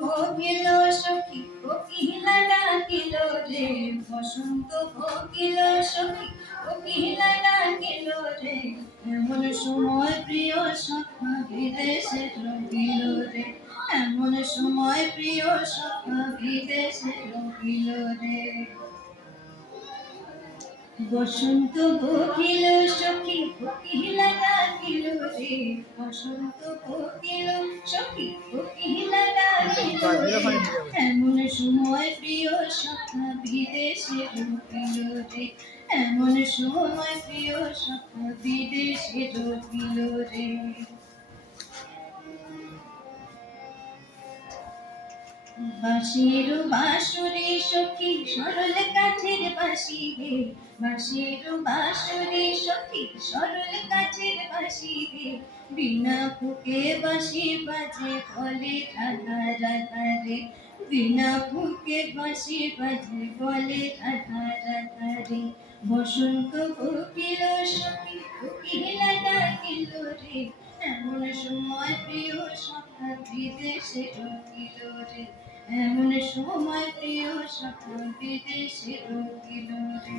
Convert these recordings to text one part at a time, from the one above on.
ভোগিল সখী কোকিলা ডাকিল রে, বসন্ত ভোগিল সখী কোকিলা ডাকিল রে, এমন সময় প্রিয় সখা বিদেশে রহিল রে, এমন সময় প্রিয় সখা বিদেশে রহিল রে। বসন্ত ভোগিল সখী কোকিলা ডাকিল রে, বসন্ত ভোগিল সখী কোকিলা ডাকিল রে, এমন সময় প্রিয় সখা বিদেশে রহিল রে, এমন সময় প্রিয় সখা বিদেশে রহিল রে। বাঁশির বাঁশুরি সখী সরল কাঠের বাঁশি রে, বাঁশির বাঁশুরি সখী সরল কাঠের বাঁশি রে, বিনা ফুঁকে বাঁশি বাজে বলে রাধা রাধা রে, বিনা ফুঁকে বাঁশি বাজে বলে রাধা রাধা রে। বসন্ত কোকিল সখী কোকিলা ডাকিল রে, এমন সময় প্রিয় সখা বিদেশে রহিল রে, এমন সময় প্রিয় সখা বিদেশে রহিল রে।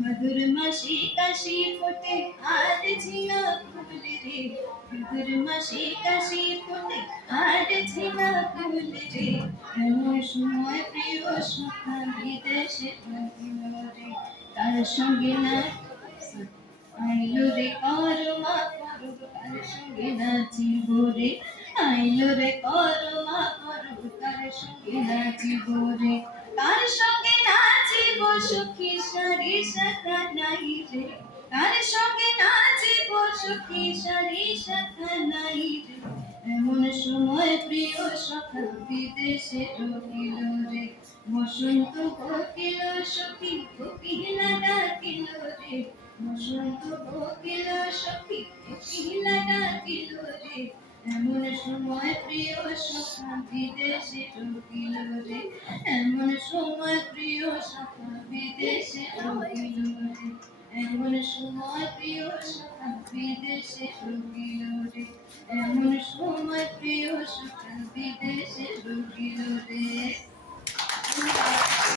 ভাদুর মাসে কাশি ফোটে আর ঝিঙা ফুল রে, ভাদুর মাসে কাশি ফোটে আর ঝিঙা ফুল রে, এমন সময় প্রিয় সখা বিদেশে রহিল রে, তার সঙ্গে না আইলো রে করমা করুক, তার সঙ্গে নাচিব রে, আইলো রে করমা করুক, তার সঙ্গে নাচিব রে, তার সঙ্গে নাচিব সখী সারি শাখা নাই রে, তার সঙ্গে নাচিব সখী সারি শাখা নাই রে, এমন সময় প্রিয় সখা বিদেশে রহিল রে। বসন্ত কোকিল সখী কোকিলা ডাকিল রে, বসন্ত কোকিল সখী কোকিলা ডাকিল রে, এমন সময় প্রিয় সখা বিদেশে রহিল রে, এমন সময় প্রিয় সখা বিদেশে রহিল রে, এমন সময় প্রিয় সখা বিদেশে রহিল রে, এমন